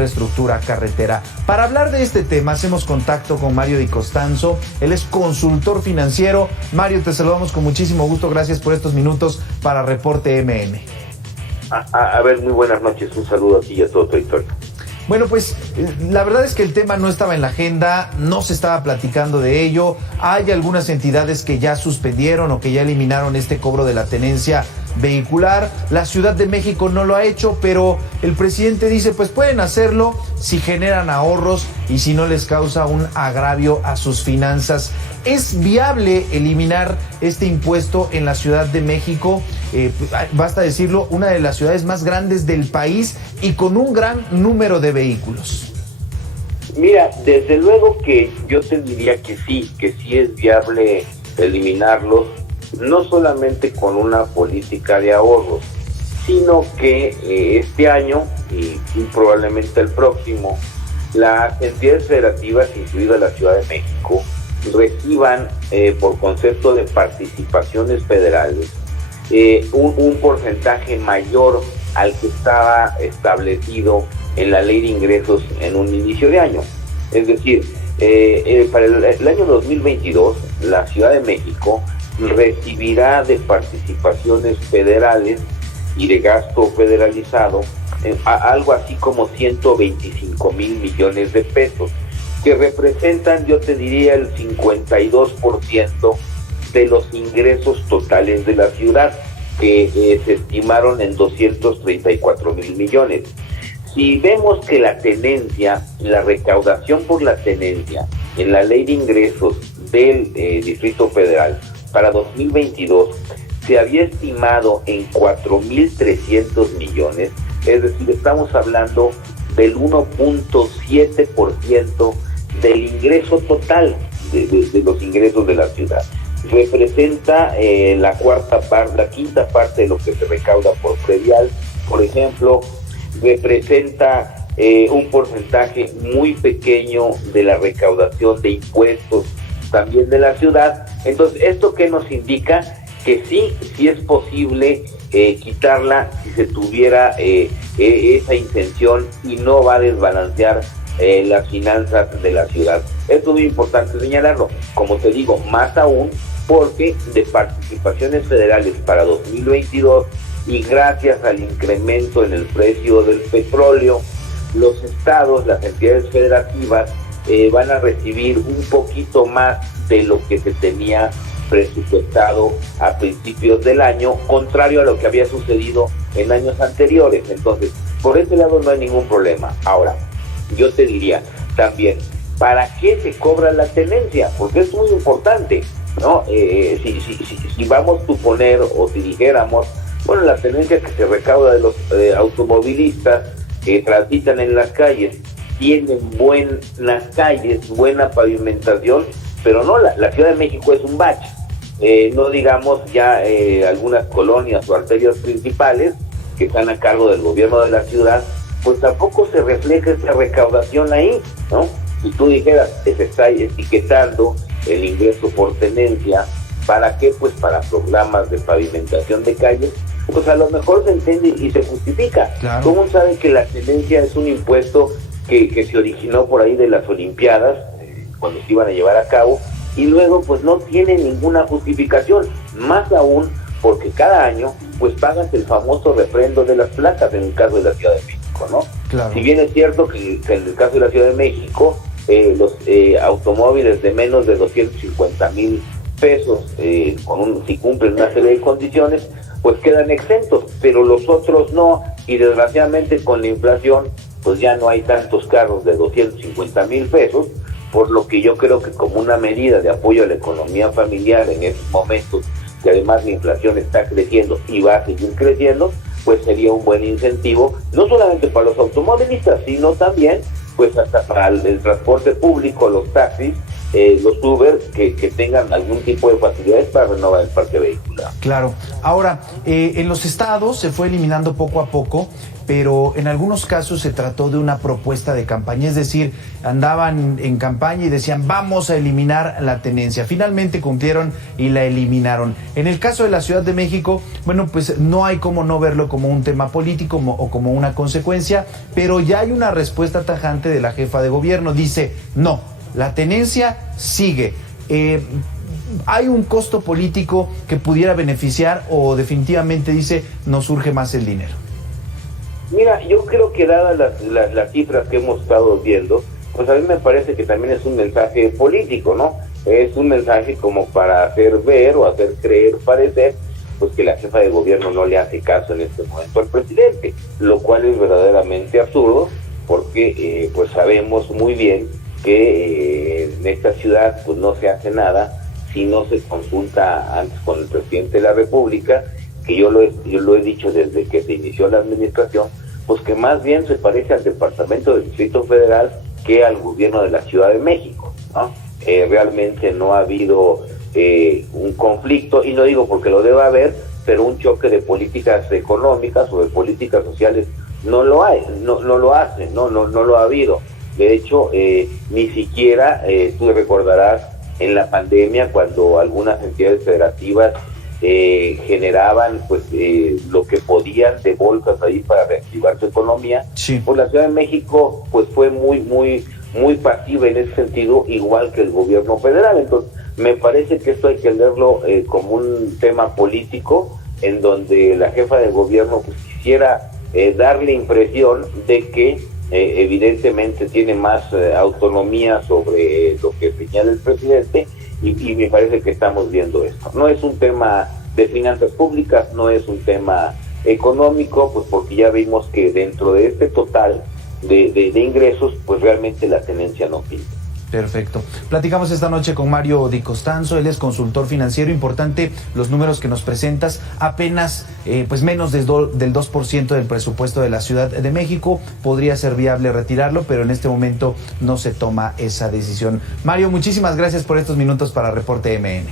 infraestructura carretera. Para hablar de este tema, hacemos contacto con Mario Di Costanzo. Él es consultor financiero. Mario, te saludamos con muchísimo gusto. Gracias por estos minutos para Reporte MN. A ver, muy buenas noches. Un saludo a ti y a todo tu auditorio. Bueno, pues la verdad es que el tema no estaba en la agenda, no se estaba platicando de ello. Hay algunas entidades que ya suspendieron o que ya eliminaron este cobro de la tenencia vehicular. La Ciudad de México no lo ha hecho, pero el presidente dice, pues pueden hacerlo si generan ahorros y si no les causa un agravio a sus finanzas. ¿Es viable eliminar este impuesto en la Ciudad de México? Basta decirlo, una de las ciudades más grandes del país y con un gran número de vehículos. Mira, desde luego que yo te diría que sí es viable eliminarlos, no solamente con una política de ahorros, sino que este año y probablemente el próximo, las entidades federativas, incluida la Ciudad de México, reciban por concepto de participaciones federales un porcentaje mayor al que estaba establecido en la ley de ingresos en un inicio de año. Es decir, para el año 2022, la Ciudad de México recibirá de participaciones federales y de gasto federalizado algo así como 125,000 millones de pesos, que representan, yo te diría, el 52% de los ingresos totales de la ciudad, que se estimaron en 234,000 millones. Si vemos que la tenencia, la recaudación por la tenencia en la ley de ingresos del Distrito Federal para 2022 se había estimado en 4,300 millones, es decir, estamos hablando del 1.7% del ingreso total de los ingresos de la ciudad. Representa la quinta parte de lo que se recauda por predial, por ejemplo. Representa un porcentaje muy pequeño de la recaudación de impuestos también de la ciudad. Entonces, ¿esto qué nos indica? Que sí es posible quitarla si se tuviera esa intención y no va a desbalancear las finanzas de la ciudad. Esto es muy importante señalarlo, como te digo, más aún porque de participaciones federales para 2022 y gracias al incremento en el precio del petróleo, los estados, las entidades federativas van a recibir un poquito más de lo que se tenía presupuestado a principios del año, contrario a lo que había sucedido en años anteriores. Entonces, por ese lado no hay ningún problema. Ahora, yo te diría también, ¿para qué se cobra la tenencia? Porque es muy importante, ¿no? Si vamos a suponer o si dijéramos, bueno, la tenencia que se recauda de los automovilistas que transitan en las calles, tienen buenas calles, buena pavimentación, pero no, la Ciudad de México es un bache. No digamos ya algunas colonias o arterias principales que están a cargo del gobierno de la ciudad, pues tampoco se refleja esta recaudación ahí, ¿no? Si tú dijeras que se está etiquetando el ingreso por tenencia, ¿para qué? Pues para programas de pavimentación de calles, pues a lo mejor se entiende y se justifica. Claro. ¿Cómo saben que la tenencia es un impuesto que se originó por ahí de las Olimpiadas, cuando se iban a llevar a cabo, y luego pues no tiene ninguna justificación, más aún porque cada año pues pagas el famoso refrendo de las placas en el caso de la Ciudad de México, ¿no? Claro. Si bien es cierto que en el caso de la Ciudad de México los automóviles de menos de 250,000 pesos si cumplen una serie de condiciones pues quedan exentos, pero los otros no, y desgraciadamente con la inflación pues ya no hay tantos carros de 250,000 pesos, por lo que yo creo que como una medida de apoyo a la economía familiar en estos momentos, que además la inflación está creciendo y va a seguir creciendo, pues sería un buen incentivo, no solamente para los automovilistas, sino también pues hasta para el transporte público, los taxis, los Uber, que tengan algún tipo de facilidades para renovar el parque vehicular. Claro. Ahora, en los estados se fue eliminando poco a poco, pero en algunos casos se trató de una propuesta de campaña, es decir, andaban en campaña y decían vamos a eliminar la tenencia. Finalmente cumplieron y la eliminaron. En el caso de la Ciudad de México, bueno, pues no hay como no verlo como un tema político o como una consecuencia, pero ya hay una respuesta tajante de la jefa de gobierno. Dice, no, la tenencia sigue. ¿Hay un costo político que pudiera beneficiar o definitivamente dice nos surge más el dinero? Mira, yo creo que dadas las cifras que hemos estado viendo, pues a mí me parece que también es un mensaje político, ¿no? Es un mensaje como para hacer ver o hacer creer, parecer, pues que la jefa de gobierno no le hace caso en este momento al presidente, lo cual es verdaderamente absurdo, porque pues sabemos muy bien que en esta ciudad pues no se hace nada si no se consulta antes con el presidente de la República, que yo lo he dicho desde que se inició la administración, pues que más bien se parece al Departamento del Distrito Federal que al gobierno de la Ciudad de México, ¿no? Realmente no ha habido un conflicto, y no digo porque lo deba haber, pero un choque de políticas económicas o de políticas sociales no lo hay, no lo hace, no lo ha habido. De hecho, ni siquiera, tú recordarás, en la pandemia, cuando algunas entidades federativas generaban pues lo que podían de bolsas ahí para reactivar su economía, sí, pues la Ciudad de México pues fue muy pasiva en ese sentido, igual que el gobierno federal. Entonces me parece que esto hay que leerlo como un tema político, en donde la jefa de gobierno pues quisiera darle impresión de que evidentemente tiene más autonomía sobre lo que señala el presidente, y me parece que estamos viendo esto. No es un tema de finanzas públicas, no es un tema económico, pues porque ya vimos que dentro de este total de ingresos, pues realmente la tenencia no pinta. Perfecto. Platicamos esta noche con Mario Di Costanzo, él es consultor financiero. Importante los números que nos presentas, apenas pues menos del 2% del presupuesto de la Ciudad de México. Podría ser viable retirarlo, pero en este momento no se toma esa decisión. Mario, muchísimas gracias por estos minutos para Reporte MN.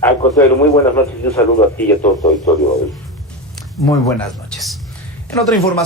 Al contrario, muy buenas noches y un saludo a ti y a todo tu auditorio. Muy buenas noches. En otra información.